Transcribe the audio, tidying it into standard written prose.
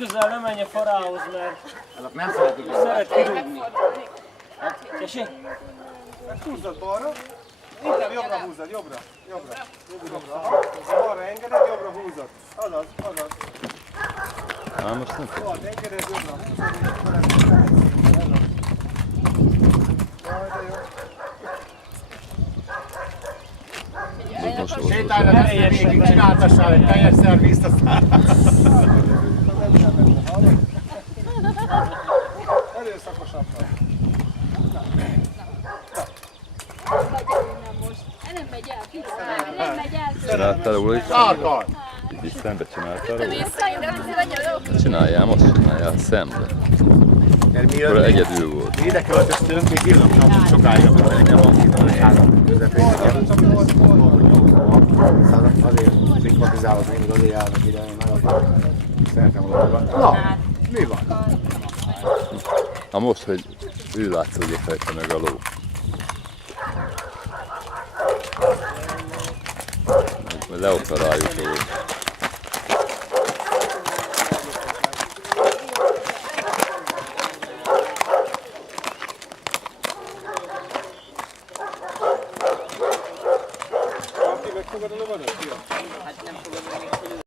közel nem menj a farához, mert Azok nem szeretik. szeret kirúgni. Tessék? Húzzad balra. Inkább jobbra húzzad, jobbra. Balra engeded, jobbra húzzad. Azaz. Na most nem tudom. Balra engeded, jobbra húzzad. Sétálj le, végig csináltassál egy teljes szervizt, aztán... Erőszakosabban. Nem megy el, nem megy el. Csináltál róla is? Tartal! Így szembe csináltál róla? Visszajön, Csináljál, most csináljál szembe. Mert mi Akkor egyedül volt. mi ide költöztünk, még illamcsapunk sokáig, amikor nekem van kívül, és három közepén. Azért szimpatizálok, még azért járnak ide, én nagyon szeretem a dolgokat. Na, mi van? Na most, hogy ő látszódja fejte meg a ló. Majd leoperáljuk a lót. Aki megfogad a lovadat? Hát nem fogom megnézni.